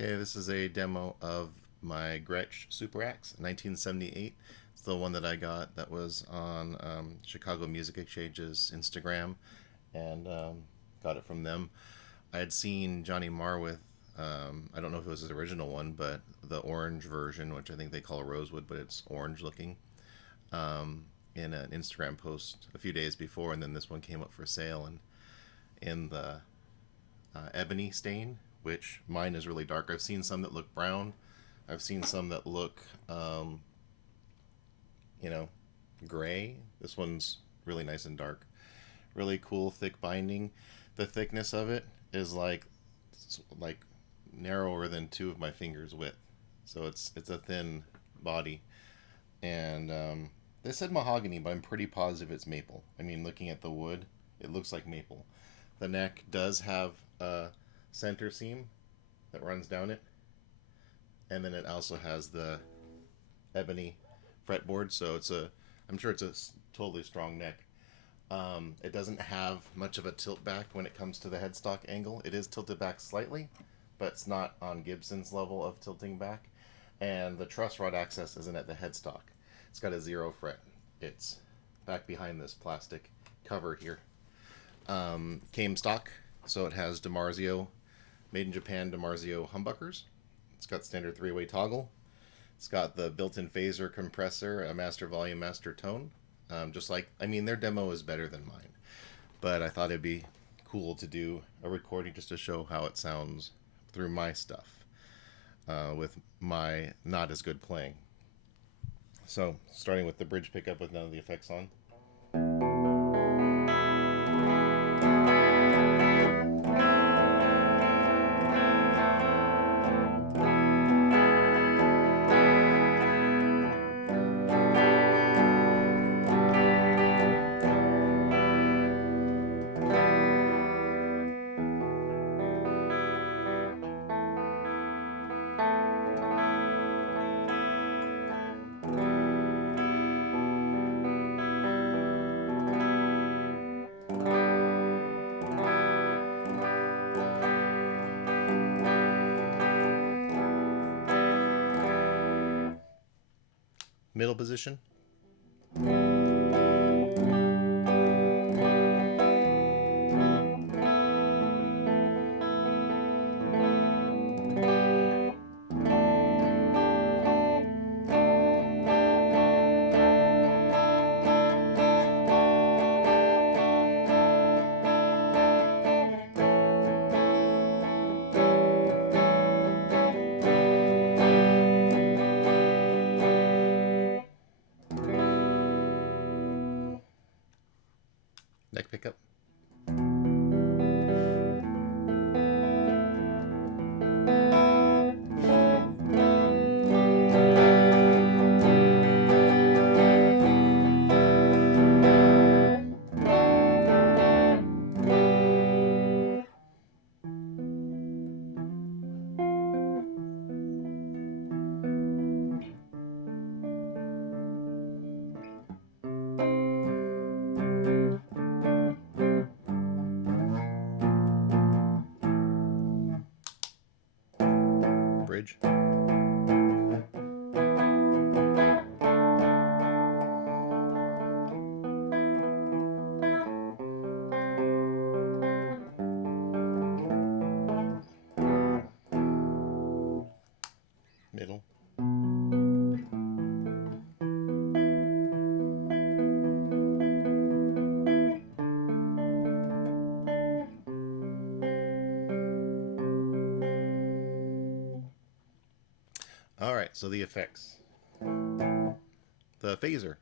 Okay, this is a demo of my Gretsch Super Axe 1978. It's the one that I got that was on Chicago Music Exchange's Instagram and got it from them. I had seen Johnny Marr with, I don't know if it was his original one, but the orange version, which I think they call Rosewood, but it's orange looking, in an Instagram post a few days before, and then this one came up for sale and in the ebony stain, which mine is really dark. I've seen some that look brown. I've seen some that look, um, you know, gray. This one's really nice and dark. Really cool, thick binding. The thickness of it is like narrower than two of my fingers width. So it's a thin body, and they said mahogany, but I'm pretty positive it's maple. I mean, looking at the wood, it looks like maple. The neck does have a center seam that runs down it, and then it also has the ebony fretboard. So I'm sure it's a totally strong neck. It doesn't have much of a tilt back when it comes to the headstock angle. It is tilted back slightly, but it's not on Gibson's level of tilting back. And the truss rod access isn't at the headstock. It's got a 0 fret. It's back behind this plastic cover here. Came stock, so it has DiMarzio, made in Japan DiMarzio humbuckers. It's got standard 3-way toggle. It's got the built-in phaser compressor, a master volume, master tone. I mean, their demo is better than mine, but I thought it'd be cool to do a recording just to show how it sounds through my stuff, with my not as good playing. So, starting with the bridge pickup with none of the effects on. Middle position. Neck pickup. Bridge. Middle. All right, so the effects. The phaser.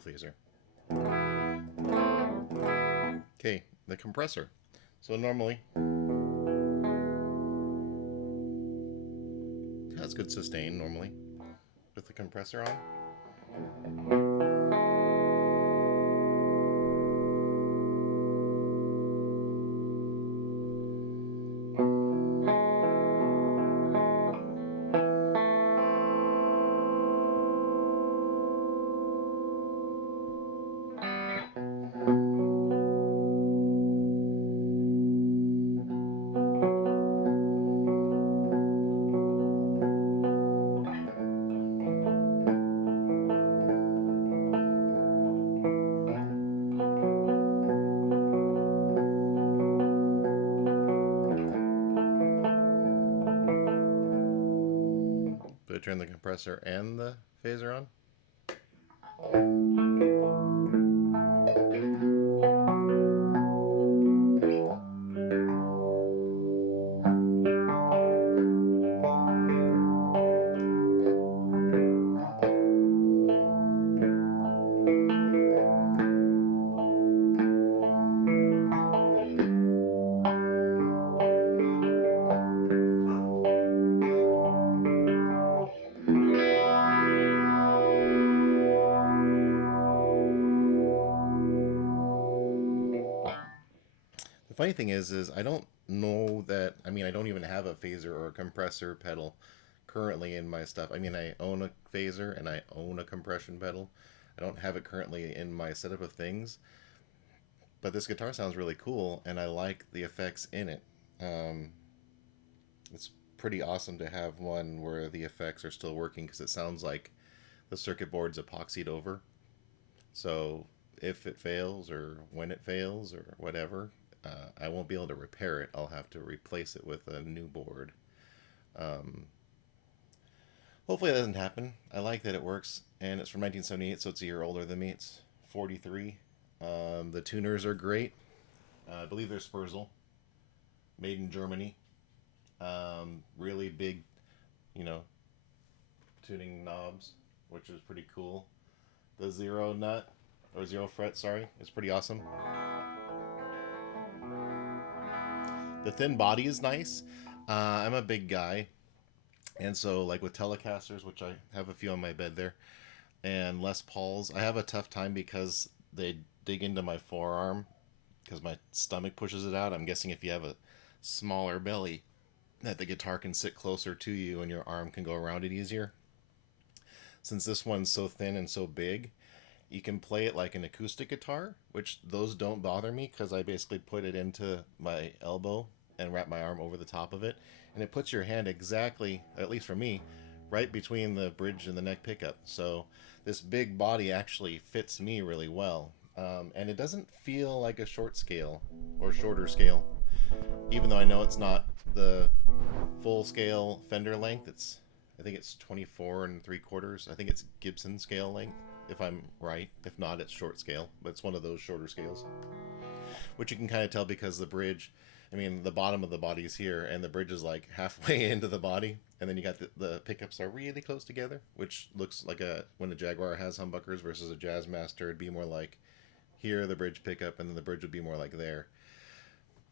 dual phaser. Okay, the compressor. So normally it has good sustain normally with the compressor on. Do I turn the compressor and the phaser on? The funny thing is I don't know that. I mean, I don't even have a phaser or a compressor pedal currently in my stuff. I mean, I own a phaser and I own a compression pedal. I don't have it currently in my setup of things, but this guitar sounds really cool, and I like the effects in it. Um, it's pretty awesome to have one where the effects are still working because it sounds like the circuit board's epoxied over. So if it fails or when it fails or whatever, I won't be able to repair it. I'll have to replace it with a new board. Um, Hopefully that doesn't happen. I like that it works, and it's from 1978, so it's a year older than me. It's 43. The tuners are great. I believe they're Spurzl, made in Germany. Really big, you know, tuning knobs, which is pretty cool. The zero nut, or zero fret, sorry, is pretty awesome. The thin body is nice. I'm a big guy, and so like with Telecasters, which I have a few on my bed there, and Les Pauls, I have a tough time because they dig into my forearm because my stomach pushes it out. I'm guessing if you have a smaller belly, that the guitar can sit closer to you and your arm can go around it easier. Since this one's so thin and so big, you can play it like an acoustic guitar, which those don't bother me because I basically put it into my elbow and wrap my arm over the top of it, and it puts your hand exactly, at least for me, right between the bridge and the neck pickup. So this big body actually fits me really well, and it doesn't feel like a short scale or shorter scale, even though I know it's not the full scale Fender length. I think it's 24 and 3/4. I think it's Gibson scale length, if I'm right. If not, it's short scale, but it's one of those shorter scales, which you can kind of tell because the bridge, I mean, the bottom of the body is here, and the bridge is like halfway into the body, and then you got the pickups are really close together, which looks like when a Jaguar has humbuckers versus a Jazzmaster, it'd be more like here, the bridge pickup, and then the bridge would be more like there.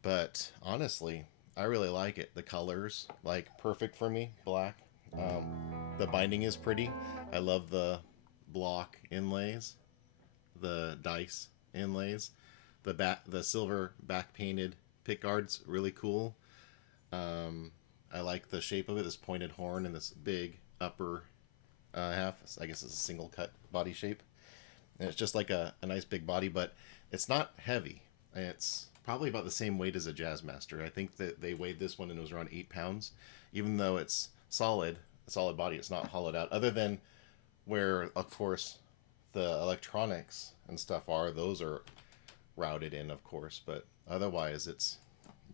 But honestly, I really like it. The colors, like, perfect for me, black. The binding is pretty. I love the block inlays, the dice inlays, the silver back painted pick guards, really cool. I like the shape of it, this pointed horn and this big upper half. I guess it's a single cut body shape, and it's just like a nice big body, but it's not heavy. It's probably about the same weight as a Jazzmaster. I think that they weighed this one and it was around 8 pounds, even though it's a solid body. It's not hollowed out, other than where, of course, the electronics and stuff are. Those are routed in, of course, but otherwise, it's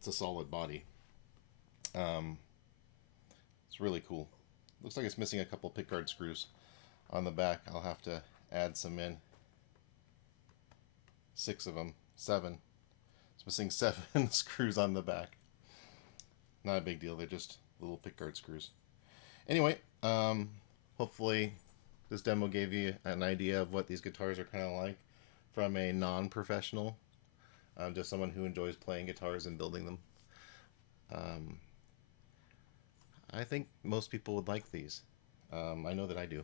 a solid body. It's really cool. Looks like it's missing a couple pickguard screws on the back. I'll have to add some in. 6 of them. 7. It's missing 7 screws on the back. Not a big deal. They're just little pickguard screws. Anyway, hopefully this demo gave you an idea of what these guitars are kind of like from a non-professional, just someone who enjoys playing guitars and building them. Um, I think most people would like these. I know that I do.